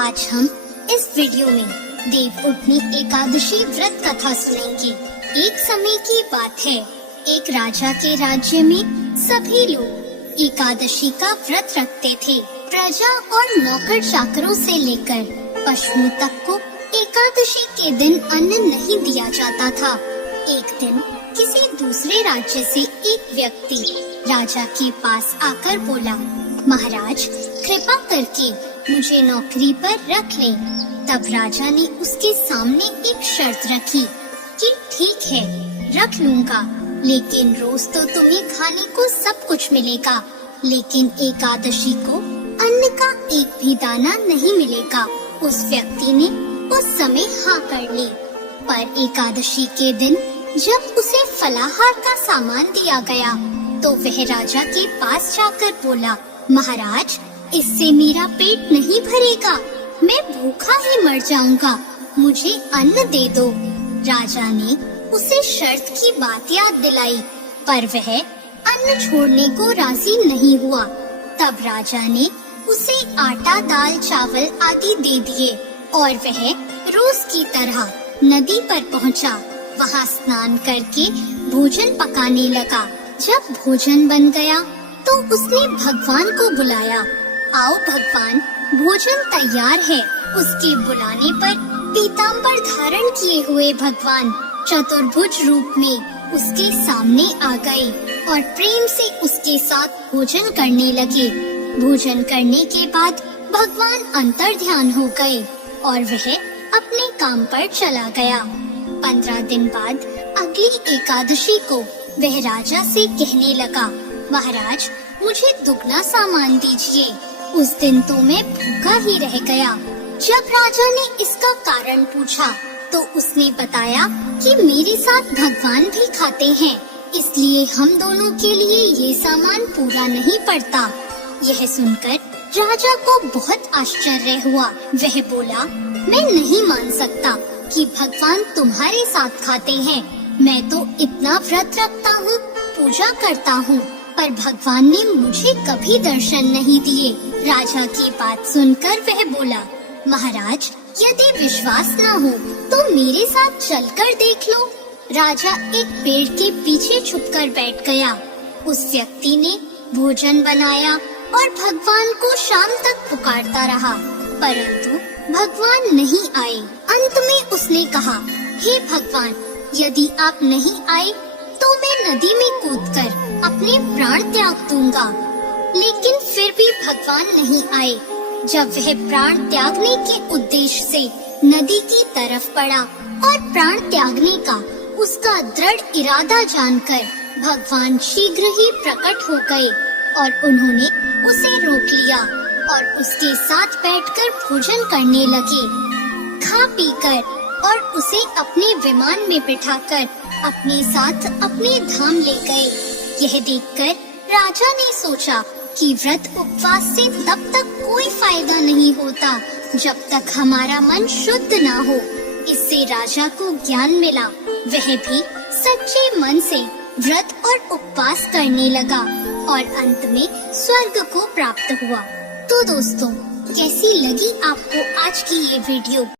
आज हम इस वीडियो में देवउठनी एकादशी व्रत कथा सुनेंगे। एक समय की बात है, एक राजा के राज्य में सभी लोग एकादशी का व्रत रखते थे। प्रजा और नौकर चाकरों से लेकर पशुओं तक को एकादशी के दिन अन्न नहीं दिया जाता था। एक दिन किसी दूसरे राज्य से एक व्यक्ति राजा के पास आकर बोला, महाराज कृपा करके मुझे नौकरी पर रख लें। तब राजा ने उसके सामने एक शर्त रखी कि ठीक है रख लूंगा, लेकिन रोज तो तुम्हें खाने को सब कुछ मिलेगा, लेकिन एकादशी को अन्न का एक भी दाना नहीं मिलेगा। उस व्यक्ति ने उस समय हाँ कर ली। पर एकादशी के दिन जब उसे फलाहार का सामान दिया गया तो वह राजा के पास जाकर बोला, महाराज इससे मेरा पेट नहीं भरेगा, मैं भूखा ही मर जाऊंगा, मुझे अन्न दे दो। राजा ने उसे शर्त की बात याद दिलाई, पर वह अन्न छोड़ने को राजी नहीं हुआ। तब राजा ने उसे आटा, दाल, चावल आदि दे दिए और वह रोज की तरह नदी पर पहुंचा। वहां स्नान करके भोजन पकाने लगा। जब भोजन बन गया तो उसने भगवान को बुलाया। आओ भगवान, भोजन तैयार है। उसके बुलाने पर पीताम्बर धारण किए हुए भगवान चतुर्भुज रूप में उसके सामने आ गए और प्रेम से उसके साथ भोजन करने लगे। भोजन करने के बाद भगवान अंतर्ध्यान हो गए और वह अपने काम पर चला गया। 15 दिन बाद अगली एकादशी को वह राजा से कहने लगा, महाराज मुझे दुगना सामान दीजिए। उस दिन तो मैं भूखा ही रह गया। जब राजा ने इसका कारण पूछा तो उसने बताया कि मेरे साथ भगवान भी खाते हैं, इसलिए हम दोनों के लिए ये सामान पूरा नहीं पड़ता। यह सुनकर राजा को बहुत आश्चर्य हुआ। वह बोला, मैं नहीं मान सकता कि भगवान तुम्हारे साथ खाते हैं। मैं तो इतना व्रत रखता हूँ, पूजा करता हूँ, पर भगवान ने मुझे कभी दर्शन नहीं दिए। राजा की बात सुनकर वह बोला, महाराज यदि विश्वास न हो तो मेरे साथ चलकर देख लो। राजा एक पेड़ के पीछे छुपकर बैठ गया। उस व्यक्ति ने भोजन बनाया और भगवान को शाम तक पुकारता रहा, परंतु भगवान नहीं आए। अंत में उसने कहा, हे भगवान, यदि आप नहीं आए तो मैं नदी में कूदकर अपने प्राण त्याग दूंगा। लेकिन फिर भी भगवान नहीं आए। जब वह प्राण त्यागने के उद्देश्य से नदी की तरफ बढ़ा और प्राण त्यागने का उसका दृढ़ इरादा जानकर भगवान शीघ्र ही प्रकट हो गए और उन्होंने उसे रोक लिया और उसके साथ बैठकर भोजन करने लगे। खा पीकर और उसे अपने विमान में बिठाकर अपने साथ अपने धाम ले गए। यह देखकर राजा ने सोचा कि व्रत उपवास से तब तक कोई फायदा नहीं होता जब तक हमारा मन शुद्ध ना हो। इससे राजा को ज्ञान मिला। वह भी सच्चे मन से व्रत और उपवास करने लगा और अंत में स्वर्ग को प्राप्त हुआ। तो दोस्तों, कैसी लगी आपको आज की ये वीडियो?